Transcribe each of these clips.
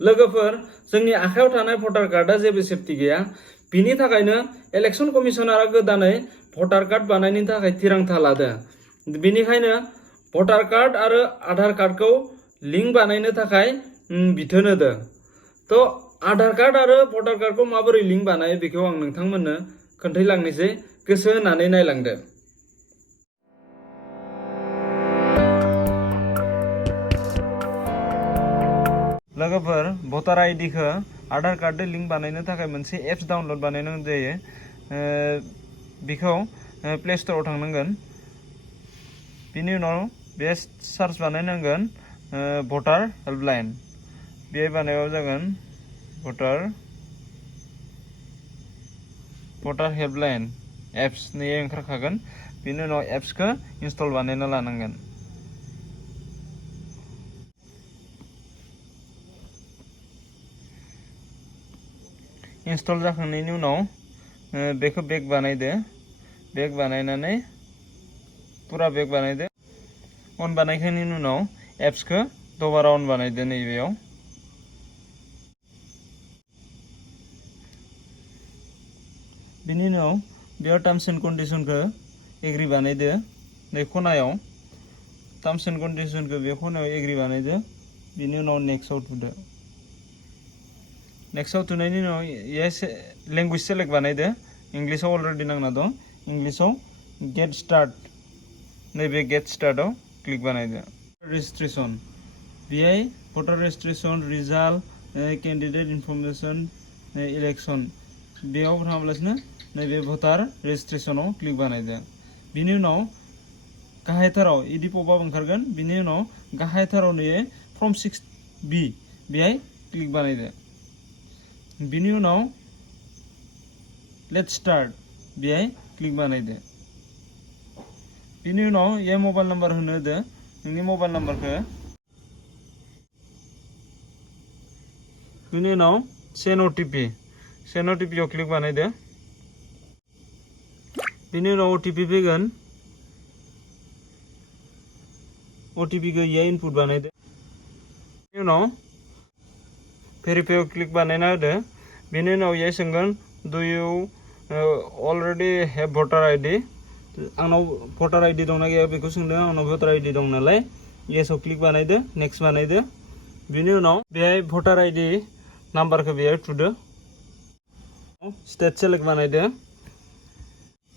लोगोफोर जोंनि आखायाव थानाय भटार कार्डआ जेबो सेफटि गैया बिनि थाखायनो इलेक्शन कमिशनारा गोदानै भटार कार्ड बानायनो थाखाय थिरांथा लादों बेनिखायनो भटार कार्ड आरो आधार कार्डखौ लिंक बानायनो थाखाय बिथोन होदों तो आधार कार्ड आरो भटार कार्डखौ माबोरै लिंक बानायो बेखौ आं नोंथांमोननो खोन्थालांनोसै गोसो होनानै नायलांदो लोगोफोर भटार आईडी खौ आधार कार्ड लिंक बानायनो थाखाय मोनसे एप्स डाउनलोड बानायनांगौ जायो बेखौ प्ले स्टोराव थांनांगोन बिनि उनाव बे सार्च बानायनांगोन भटार हेल्पलाइन बे बानायबाबो जागोन भटार हेल्पलाइन एप्स नि ओंखारखागोन बिनि उनाव एप्स खौ इनस्टल बानायना लानांगोन इनस्टल जाखांनायनि उनाव बेखौ बेक बानायदो बेक बानायनानै पूरा बेक बानायदो अन बानायखांनायनि उनाव एप्स खौ दोबारा अन बानायदो नैबेयाव बिनि उनाव बेयाव टर्म्स एंड कंडीशन खौ एग्री बानायदो नै खनायाव टर्म्स एंड कंडीशन खौ बे खनायाव एग्री बानायदो बिनि उनाव नेक्स्ट आव थुदो नेक्स्ट आव थुनायनि उनाव यस लैंग्वेज सेलेक्ट बानायदो इंग्लिशआव अलरेडी नांना दं इंग्लिशआव गेट स्टार्ट नैबे गेट स्टार्ट आव क्लिक बानायदो रेजिस्ट्रेशन बेहाय भटार registration result candidate information election बेयाव थांब्लासिनो नैबे भटार रेजिस्ट्रेशनाव क्लिक बानायदो बिनि उनाव गाहायथाराव इदि पपआप ओंखारगोन बिनि उनाव गाहायथाराव नैबे फर्म 6B बेहाय क्लिक बानायदो बिनि उनाव लेट्स स्टार्ट बेहाय क्लिक बानायदो बिनि उनाव ये मोबाइल नंबर होनो होदो नोंनि मोबाइल नंबरखौ बिनि उनाव सेन्ड ओटीपी आव क्लिक बानायदो बिनि उनाव ओटीपी फैगोन ओटीपी खौ ये इनपुट बानायदो बिनि उनाव भेरिफाई आव क्लिक बानायना होदो बिनि उनाव ये सोंगोन डू यू अलरेडी हैव भटार आईडी आंनाव भटार आईडी दंना गैया बेखौ सोंदों आंनाव भटार आईडी दं नालाय येस आव क्लिक बानायदो नेक्स्ट बानायदो बिनि उनाव बेहाय भटार आईडी नम्बरखौ बेहाय थुदो स्टेट सेलेक्ट बानायदो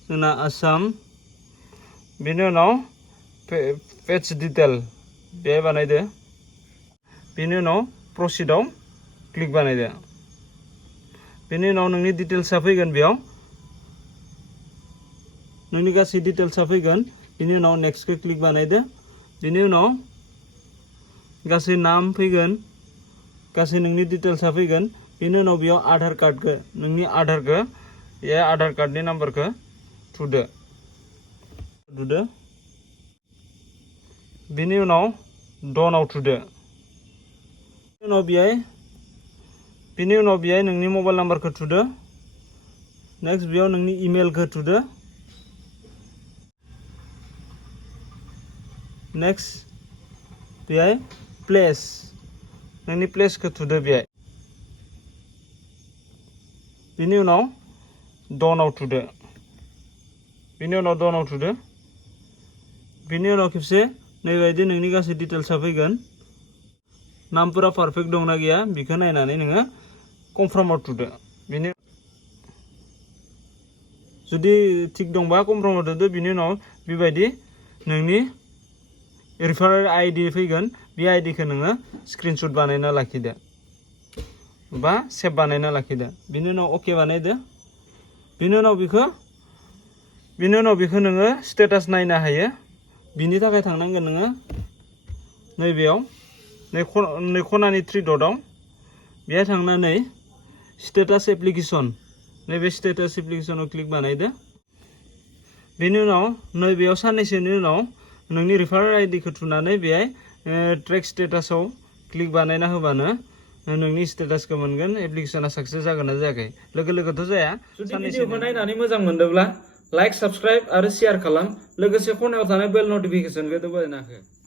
जोंना आसाम बिनि उनाव पेज डिटेल बेहाय बानायदो बिनि उनाव प्रोसीड आव क्लिक बानायदो बिनि उनाव नोंनि डिटेल्सआ फैगोन बेयाव नोंनि गासै डिटेल्सआ फैगोन बिनि उनाव नेक्स्ट खौ क्लिक बानायदो बिनि उनाव गासै नाम फैगोन गासै नोंनि डिटेल्सआ फैगोन बिनि उनाव बेयाव आधार कार्डखौ नोंनि आधारखौ ये आधार कार्डनि नम्बरखौ थुदो बिनि उनाव डन आव थुदो बिनि उनाव बेहाय नोंनि मोबाइल नम्बरखौ थुदो नेक्स्ट बेयाव नोंनि इमेलखौ थुदो नेक्स्ट बेहाय प्लेस नोंनि प्लेसखौ थुदो बेहाय बिनि उनाव डन आव थुदो बिनि उनाव खेबसे नैबायदि नोंनि गासै डिटेल्सआ फैगोन नामफोरा पारफेक्ट दंना गैया बेखौ नायनानै नोङो कनफार्म आव थुदो बिनि जुदि थिग दंबा कनफार्म आव थुदो बिनि उनाव बेबायदि नोंनि रिफारेल आईडी फैगोन बे आईडी खौ नोङो स्क्रिनशट बानायना लाखिदो बा सेभ बानायना लाखिदो बिनि उनाव ओके बानायदो बिनि उनाव बेखौ नोङो स्टेटास नायनो हायो बिनि थाखाय थांनांगोन नोङो नैबेयाव नै खनानि थ्रि डटआव बेहाय थांनानै स्टेटास एप्लिकेशन नैबे स्टेटास एप्लिकेशनाव क्लिक बानायदो बेनि उनाव नैबेयाव साननैसोनि उनाव नोंनि रिफारेल आईडी खौ थुनानै बेहाय ट्रेक स्टेटासआव क्लिक बानायना होबानो नोंनि स्टेटासखौ मोनगोन एप्लिकेशना सक्सेस जागोन ना जायाखै लोगो लोगोथ' जाया जुदि भिडिअखौ नायनानै मोजां मोनदोंब्ला लाइक साबस्क्राइब आरो शेयार खालाम लोगोसे खनायाव थानाय बेल नटिफिकेशनखौ दबायना हो